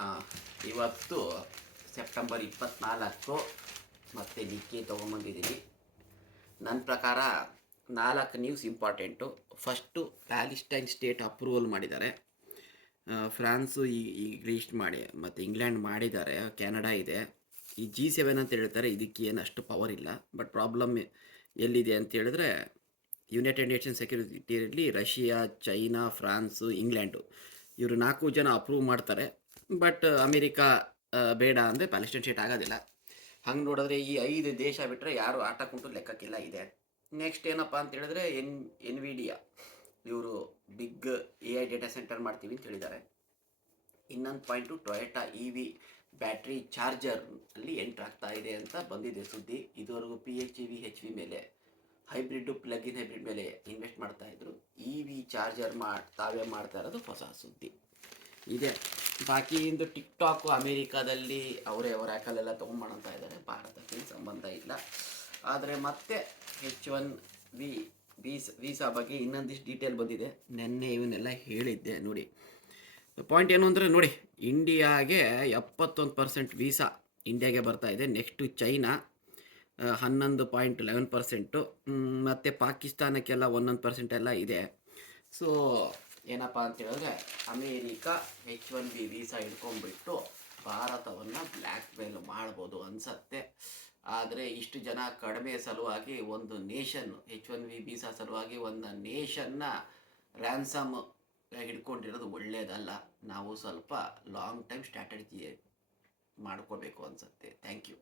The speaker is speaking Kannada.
ಆ, ಇವತ್ತು ಸೆಪ್ಟೆಂಬರ್ 24 ಮತ್ತು ನಿಕ್ಕಿ ತೊಗೊಂಬಂದಿದ್ದೀನಿ. ನನ್ನ ಪ್ರಕಾರ 4 news important. First Palestine state approval ಮಾಡಿದ್ದಾರೆ. ಫ್ರಾನ್ಸು ಈಗ ಲಿಸ್ಟ್ ಮಾಡಿ, ಮತ್ತು ಇಂಗ್ಲೆಂಡ್ ಮಾಡಿದ್ದಾರೆ, ಕೆನಡಾ ಇದೆ. ಈ G7 ಅಂತ ಹೇಳ್ತಾರೆ, ಇದಕ್ಕೆ ಏನು ಅಷ್ಟು ಪವರ್ ಇಲ್ಲ. ಬಟ್ ಪ್ರಾಬ್ಲಮ್ ಎಲ್ಲಿದೆ ಅಂತ ಹೇಳಿದ್ರೆ, ಯುನೈಟೆಡ್ ನೇಷನ್ ಸೆಕ್ಯೂರಿಟಿಯಲ್ಲಿ ರಷ್ಯಾ, ಚೈನಾ, ಫ್ರಾನ್ಸು, ಇಂಗ್ಲೆಂಡು ಇವರು 4 ಜನ ಅಪ್ರೂವ್ ಮಾಡ್ತಾರೆ. ಬಟ್ ಅಮೇರಿಕಾ ಬೇಡ ಅಂದರೆ ಪ್ಯಾಲೆಸ್ಟೈನ್ ಸ್ಟೇಟ್ ಆಗೋದಿಲ್ಲ. ಹಂಗೆ ನೋಡಿದ್ರೆ ಈ 5 ದೇಶ ಬಿಟ್ಟರೆ ಯಾರು ಆಟ ಕುಂಟು ಲೆಕ್ಕಕ್ಕಿಲ್ಲ ಇದೆ. ನೆಕ್ಸ್ಟ್ ಏನಪ್ಪ ಅಂತ ಹೇಳಿದ್ರೆ ಎನ್ವಿಡಿಯಾ ಇವರು ಬಿಗ್ AI ಡೇಟಾ ಸೆಂಟರ್ ಮಾಡ್ತೀವಿ ಅಂತ ಹೇಳಿದ್ದಾರೆ. ಇನ್ನೊಂದು point Toyota EV battery charger ಅಲ್ಲಿ ಎಂಟ್ರ್ ಆಗ್ತಾ ಇದೆ ಅಂತ ಬಂದಿದೆ ಸುದ್ದಿ. ಇದುವರೆಗೂ PHEV HV ಮೇಲೆ ಹೈಬ್ರಿಡ್ ಪ್ಲಗ್-ಇನ್ ಹೈಬ್ರಿಡ್ ಮೇಲೆ ಇನ್ವೆಸ್ಟ್ ಮಾಡ್ತಾ ಇದ್ರು. EV ಚಾರ್ಜರ್ ತಾವೇ ಮಾಡ್ತಾ ಇರೋದು ಹೊಸ ಸುದ್ದಿ ಇದೆ. ಬಾಕಿ ಇಂದು ಟಿಕ್ಟಾಕು ಅಮೇರಿಕಾದಲ್ಲಿ ಅವರೇ ಆ್ಯಕಲ್ಲೆಲ್ಲ ತೊಗೊಂಡ್ಮಾಡ್ತಾ ಇದ್ದಾರೆ. ಭಾರತಕ್ಕೆ ಸಂಬಂಧ ಇಲ್ಲ. ಆದರೆ ಮತ್ತೆ H1B ವೀಸಾ ಬಗ್ಗೆ ಇನ್ನೊಂದಿಷ್ಟು ಡೀಟೇಲ್ ಬಂದಿದೆ. ನೆನ್ನೆ ಇವನ್ನೆಲ್ಲ ಹೇಳಿದ್ದೆ ನೋಡಿ. ಪಾಯಿಂಟ್ ಏನು ಅಂದರೆ ನೋಡಿ, ಇಂಡಿಯಾಗೆ 71% ವೀಸಾ ಇಂಡಿಯಾಗೆ ಬರ್ತಾ ಇದೆ. ನೆಕ್ಸ್ಟು ಚೈನಾ 11.11%, ಮತ್ತು ಪಾಕಿಸ್ತಾನಕ್ಕೆಲ್ಲ 1% ಎಲ್ಲ ಇದೆ. ಸೊ ಏನಪ್ಪ ಅಂತ ಹೇಳಿದ್ರೆ, ಅಮೇರಿಕಾ H1B ವೀಸಾ ಹಿಡ್ಕೊಂಡ್ಬಿಟ್ಟು ಭಾರತವನ್ನು ಬ್ಲ್ಯಾಕ್ ಮೇಲ್ ಮಾಡ್ಬೋದು ಅನಿಸತ್ತೆ. ಆದರೆ ಇಷ್ಟು ಜನ ಕಡಿಮೆ ಸಲುವಾಗಿ ಒಂದು ನೇಷನ್ H1B ವೀಸಾ ಸಲುವಾಗಿ ಒಂದು ನೇಷನ್ನ ರ್ಯಾನ್ಸಮ್ ಹಿಡ್ಕೊಂಡಿರೋದು ಒಳ್ಳೆಯದಲ್ಲ. ನಾವು ಸ್ವಲ್ಪ ಲಾಂಗ್ ಟೈಮ್ ಸ್ಟ್ರಾಟಜಿ ಮಾಡ್ಕೋಬೇಕು ಅನಿಸುತ್ತೆ. Thank you.